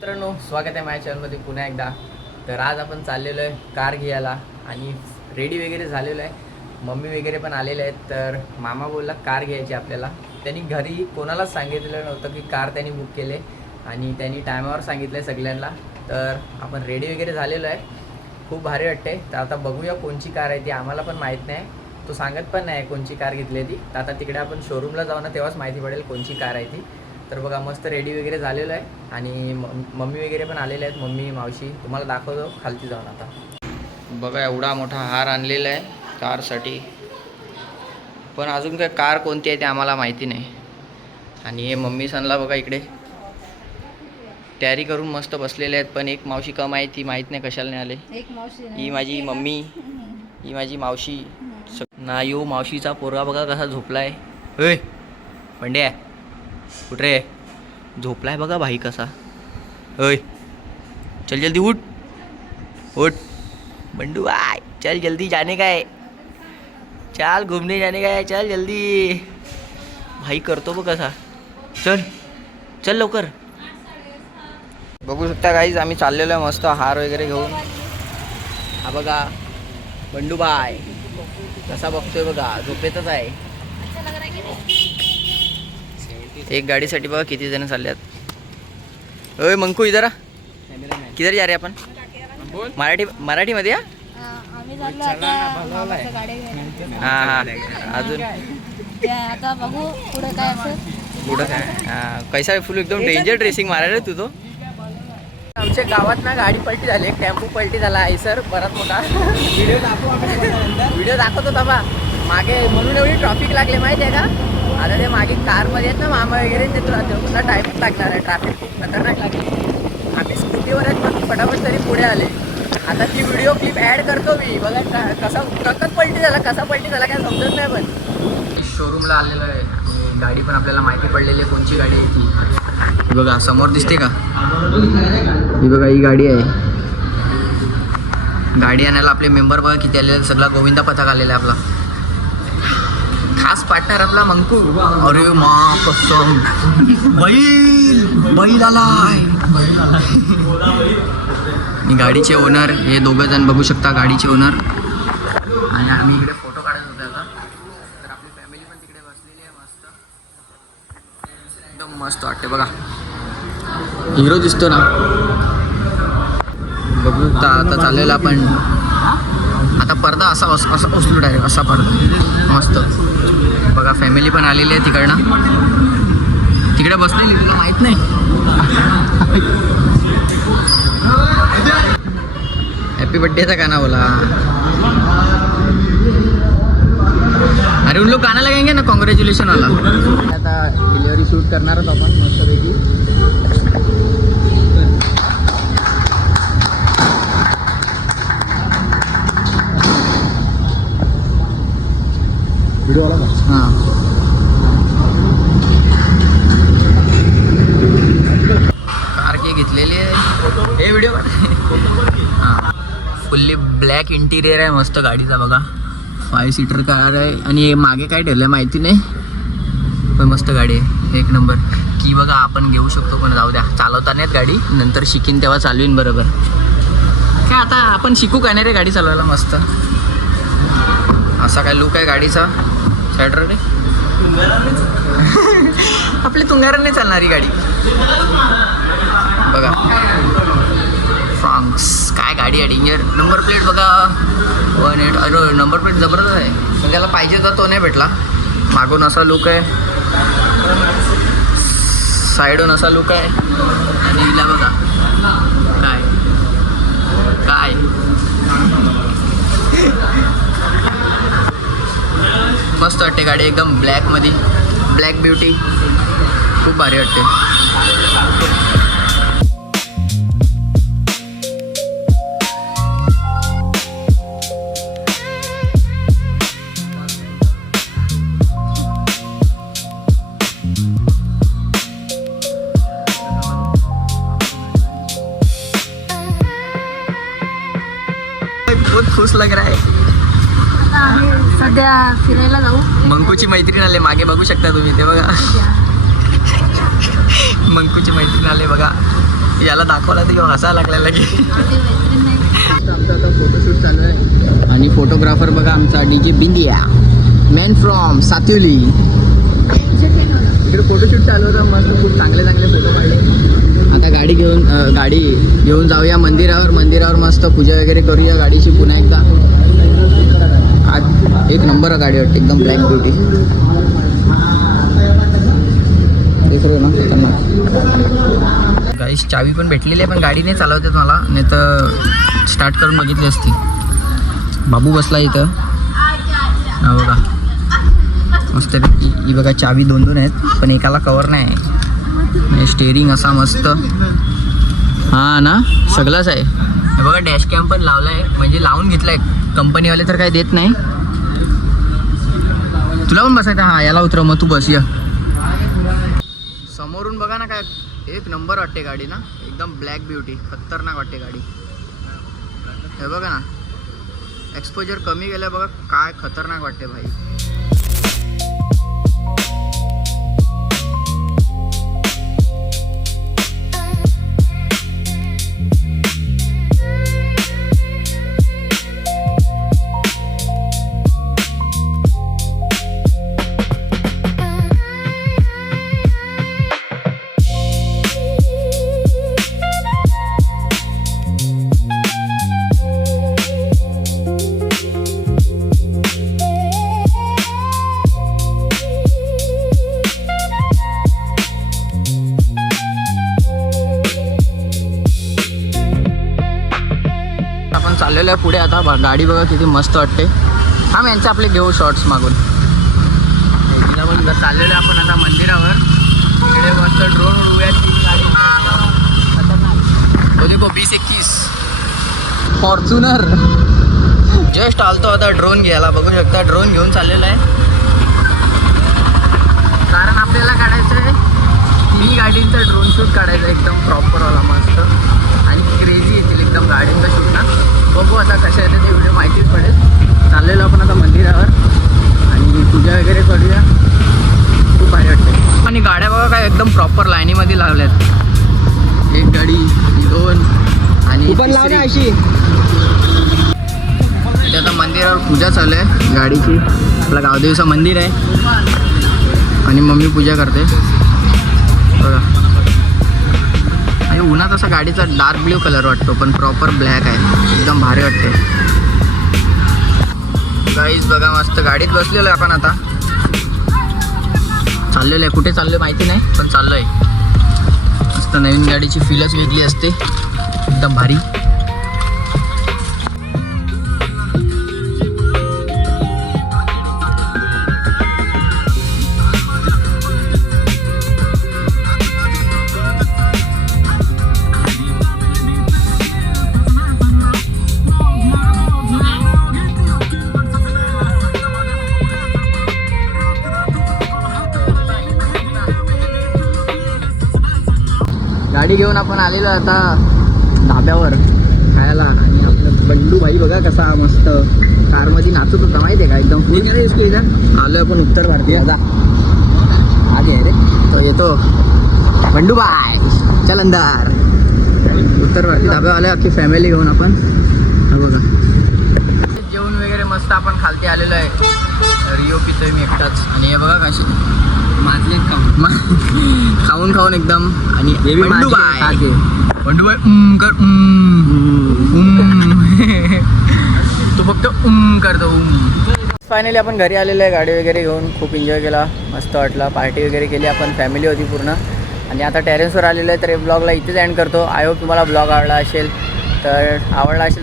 मित्रांनो, स्वागत आहे माझ्या चॅनलमध्ये पुन्हा एकदा. तर आज आपण चाललेलो आहे कार घ्यायला आणि रेडी वगैरे झालेलो आहे. मम्मी वगैरे पण आलेले आहेत. तर मामा बोलला कार घ्यायची आपल्याला. त्यांनी घरी कोणालाच सांगितलेलं नव्हतं की कार त्यांनी बुक केले आणि त्यांनी टायमावर सांगितलं आहे सगळ्यांना. तर आपण रेडी वगैरे झालेलो आहे. खूप भारी वाटते. तर आता बघूया कोणची कार आहे ती. आम्हाला पण माहीत नाही, तो सांगत पण नाही कोणची कार घेतली ती. तर आता तिकडे आपण शोरूमला जाऊ ना, तेव्हाच माहिती पडेल कोणची कार आहे ती. तर बघा, मस्त रेडी वगैरे झालेलं आहे आणि मम्मी वगैरे पण आलेले आहेत. मम्मी मावशी तुम्हाला दाखवतो खालती जाऊन. आता बघा, एवढा मोठा हार आणलेला आहे कारसाठी, पण अजून काय कार कोणती आहे ते आम्हाला माहिती नाही. आणि हे मम्मी सनला बघा इकडे तयारी करून मस्त बसलेले आहेत. पण एक मावशी कम आहे, ती माहीत नाही कशाला नाही आले. ही माझी मम्मी, ही माझी मावशी ना. यो मावशीचा पोरगा बघा कसा झोपलाय. होय पंड्या, कुठे झोपलाय बघा भाई कसा. होय, चल जल्दी उठ उठ बंडू आय, चल जल्दी जाने का है, चल घूमने जाने का है, चल जल्दी. भाई करतो बघ कसा. चल चल लवकर. बघू शकता गाईज, आम्ही चाललेलो आहे मस्त हार वगैरे घेऊन. हा बघा बंडू बाय कसा बघतोय बघा, झोपेतच आहे. एक गाडीसाठी बघा किती जण चालले आहेत. ओय मंकू इधर आ, किधर जा रहे आपण. मराठीमध्ये या. हां हां, अजून आता बघू पुढे काय असेल. पुढं काय कैसा फुल एकदम डेंजर ड्रेसिंग मारायला तू. तो आमच्या गावात ना गाडी पलटी झाली, टेम्पो पलटी झाला आहे सर, बराच मोठा. व्हिडिओ दाखवतो बाबा मागे, म्हणून एवढी ट्रॉफिक लागले माहिती आहे का. आता ते मागे कारमध्ये आहेत ना मामा वगैरे, ते तुला टाईमच लागणार आहे. ट्रॅफिक खूप खतरनाक लागली. आम्ही स्कूटीवर आहेत पण फटाफट तरी पुढे आले. आता ती व्हिडिओ क्लिप ॲड करतो मी. बघा कसा ट्रकच पलटी झाला, कसा पलटी झाला काय समजत नाही. पण शोरूमला आलेलो आहे आणि गाडी पण आपल्याला माहिती पडलेली आहे कोणची गाडी आहे ती. बघा समोर दिसते का, ही बघा ही गाडी आहे. गाडी आणायला आपले मेंबर बघा किती आलेले. सगळा गोविंदा पथक आलेला आहे आपला. खास पार्टनर आपला मंकू. अरे मा कसम, बैल आलाय. गाडीचे ओनर हे दोघं जण बघू शकता, गाडीचे ओनर. आणि आम्ही इकडे फोटो काढत होतो आता. तर आपली फॅमिली पण तिकडे बसलेली आहे मस्त, एकदम मस्त वाटते बघा. हिरो दिसतो ना. बघू आता चाललेला आपण. आता पडदा असा उचलू डायरेक्ट, असा पडदा मस्त. बघा फॅमिली पण आलेली आहे तिकडनं, तिकडे बसलेली, तुला माहित नाही. हॅपी बर्थडेचा गाना बोला. अरे उन लोग गाना लगाएंगे ना कॉन्ग्रॅच्युलेशन वाला. आता डिलिव्हरी शूट करणारच आपण मस्तपैकी. हां, कार के घेतलेली आहे हे व्हिडिओ. हां, फुल्ली ब्लॅक इंटिरियर आहे मस्त गाडीचा बघा. 5 सीटर कार आहे आणि मागे काय ठेवलं आहे माहिती नाही, पण मस्त गाडी आहे एक नंबर. की बघा आपण घेऊ शकतो, पण जाऊ द्या, चालवता नाहीत गाडी, नंतर शिकीन तेव्हा चालवीन बरोबर. काय आता आपण शिकू काय नाही रे गाडी चालवायला. मस्त असा काय लुक आहे गाडीचा. सॅटरडे आपली तुंगाराने चालणारी गाडी बघा. फ्रांक्स काय गाडी आहे, डेंजर. नंबर प्लेट बघा 18. अरे नंबर प्लेट जबरदस्त आहे, पण त्याला पाहिजे होता तो नाही भेटला. मागून असा लुक आहे, साईडून असा लुक आहे. आणि हिला बघा काय काय मस्त वाटते गाडी एकदम ब्लॅकमध्ये. ब्लॅक ब्युटी खूप भारी वाटते. बहुत खुश लग रहा है. सध्या फिरायला जाऊ. मंकूची मैत्रीण आले मागे बघू शकता तुम्ही, ते बघा. मंकूची मैत्रीण आले बघा. याला दाखवला तरी हसायला लागलेला की माझी मैत्रीण नाही. आमचा आता फोटोशूट चालू आहे आणि फोटोग्राफर बघा आमचा DJ Bindiya man from Sativali. इकडे फोटोशूट चालू होतं मस्त खूप चांगले फोटो काढले. आता गाडी घेऊन जाऊया मंदिरावर मस्त पूजा वगैरे करूया गाडीची पुन्हा एकदा. आज एक नंबर गाडी वाटते एकदम ब्लॅक ब्युटी ना. गाईस चावी पण भेटलेली आहे पण गाडी नाही चालवते मला नाही तर स्टार्ट करून बघितली असती. बाबू बसला इथं हा बघा मस्तपैकी. ही बघा चावी दोन आहेत पण एकाला कवर नाही आहे. स्टेअरिंग असा मस्त हा ना सगळंच आहे. हे बघा डॅश कॅम पण लावला आहे म्हणजे लावून घेतलाय कंपनीवाले तर काय देत नाही. तुला पण बसायचं हा याला उतरव मग तू बस या. समोरून बघा ना काय एक नंबर वाटते गाडी ना एकदम ब्लॅक ब्युटी खतरनाक वाटते गाडी. हे बघा ना एक्सपोजर कमी गेलं बघा काय खतरनाक वाटते भाई. आपण चाललेलो आहे पुढे आता गाडी बघा किती मस्त वाटते. हा यांचे आपले घेऊ शॉर्ट्स मागून. चाललेलो आहे आपण आता मंदिरावर. इकडे मस्त ड्रोन उडूया. तो देखो 2021 फॉर्च्युनर जस्ट आलतो आता ड्रोन घ्यायला. बघू शकता ड्रोन घेऊन चाललेला आहे कारण आपल्याला काढायचं आहे 3 गाडींचं ड्रोन शूट काढायचं एकदम प्रॉपरवाला मस्त आणि क्रेझी येतील एकदम गाडींचा शूट ना. बघू आता कशा येते ते व्हिडिओ माहितीच पडेल. चाललेलो आपण आता मंदिरावर आणि पूजा वगैरे करूया. खूप भारी वाटते. आणि गाड्या बघा काय एकदम प्रॉपर लाईनीमध्ये लावल्यात. एक गाडी 2 आणि अशी. आता मंदिरावर पूजा चालू आहे गाडीची. आपला गावदेवीचं मंदिर आहे आणि मम्मी पूजा करते बघा. आणि उन्हात असा गाडीचा डार्क ब्ल्यू कलर वाटतो पण प्रॉपर ब्लॅक आहे एकदम भारी वाटते. गाईज बघा मस्त गाडीत बसलेलो आहे आपण आता. चाललेलं आहे कुठे चाललो माहिती नाही पण चाललो आहे. मस्त नवीन गाडीची फीलच वेगळी असते एकदम भारी. गाडी घेऊन आपण आलेलो आता धाब्यावर खायला. आणि आपलं बंडू भाई बघा कसा मस्त कारमध्ये नाचत होता माहिती आहे का एकदम फुल. आलो आपण उत्तर भारतीय जा आगे रे तो येतो बंडू भाई चल अंदर. उत्तर भारतीय धाब्यावाले अख्खी फॅमिली घेऊन आपण हा बघा जेवण वगैरे मस्त आपण खालती आलेलो आहे. रिओ पितोय मी एकटाच आणि हे बघा कशी माजले खाऊन खाऊन एकदम. आणि बंडू भाई कर तू फक्त करतो. फायनली आपण घरी आलेलो आहे गाडी वगैरे घेऊन. खूप एन्जॉय केला मस्त वाटला. पार्टी वगैरे केली आपण फॅमिली होती पूर्ण. आणि आता टेरेसवर आलेलो आहे तर ब्लॉगला इथेच एंड करतो. आय होप तुम्हाला ब्लॉग आवडला असेल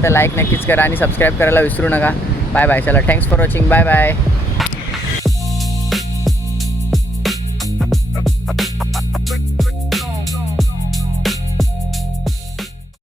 तर लाईक नक्कीच करा आणि सबस्क्राईब करायला विसरू नका. Bye bye. चला thanks for watching. Bye bye.